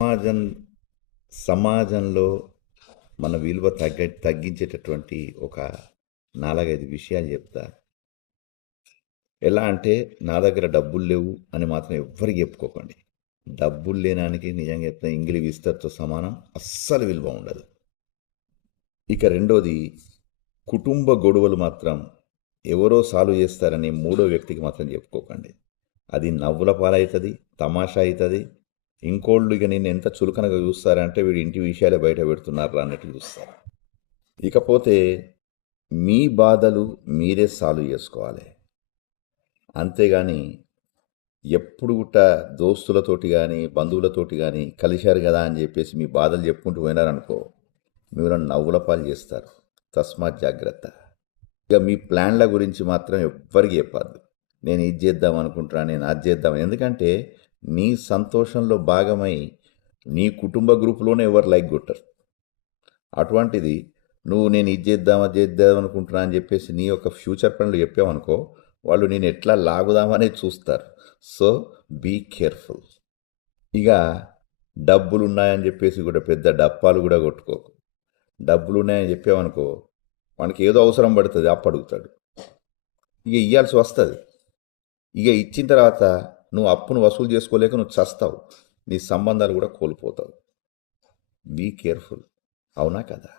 సమాజం సమాజంలో మన విలువ తగ్గించేటటువంటి ఒక 4, 5 విషయాలు చెప్తా. ఎలా అంటే, నా దగ్గర డబ్బులు లేవు అని మాత్రం ఎవ్వరికి చెప్పుకోకండి. డబ్బులు లేనానికి నిజంగా చెప్తే ఎంగిలి విస్తరితో సమానం. అస్సలు విలువ ఉండదు. ఇక రెండోది, కుటుంబ గొడవలు మాత్రం ఎవరో సాల్వ్ చేస్తారని మూడో వ్యక్తికి మాత్రం చెప్పుకోకండి. అది నవ్వుల పాలవుతుంది, తమాషా అవుతుంది. ఇంకోళ్ళు ఇక నిన్ను ఎంత చులకనగా చూస్తారంటే వీడు ఇంటి విషయాలే బయట పెడుతున్నారా అన్నట్టు చూస్తారు. ఇకపోతే మీ బాధలు మీరే సాల్వ్ చేసుకోవాలి. అంతేగాని ఎప్పుడు గుట్ట దోస్తులతోటి కానీ బంధువులతోటి కానీ కలిశారు కదా అని చెప్పేసి మీ బాధలు చెప్పుకుంటూ పోయినారనుకో, మీరు నవ్వుల పాలు చేస్తారు. తస్మాత్ జాగ్రత్త. ఇక మీ ప్లాన్ల గురించి మాత్రం ఎవ్వరికి చెప్పద్దు. నేను ఇది చేద్దాం అనుకుంటున్నా, నేను అది చేద్దాం. ఎందుకంటే నీ సంతోషంలో భాగమై నీ కుటుంబ గ్రూపులోనే ఎవరు లైక్ కొట్టరు. అటువంటిది నేను ఇది చేద్దాం అది చేద్దాం అనుకుంటున్నా అని చెప్పేసి నీ యొక్క ఫ్యూచర్ పనులు చెప్పావనుకో, వాళ్ళు నేను ఎట్లా లాగుదామనే చూస్తారు. So be careful. ఇక డబ్బులు ఉన్నాయని చెప్పేసి కూడా పెద్ద డప్పాలు కూడా కొట్టుకోకు. డబ్బులు ఉన్నాయని చెప్పావనుకో, మనకి ఏదో అవసరం పడుతుంది, అప్పు అడుగుతాడు. ఇక ఇవ్వాల్సి వస్తుంది. ఇక ఇచ్చిన తర్వాత నువ్వు అప్పును వసూలు చేసుకోలేక నువ్వు చస్తావు. నీ సంబంధాలు కూడా కోల్పోతావు. Be careful. అవునా కదా?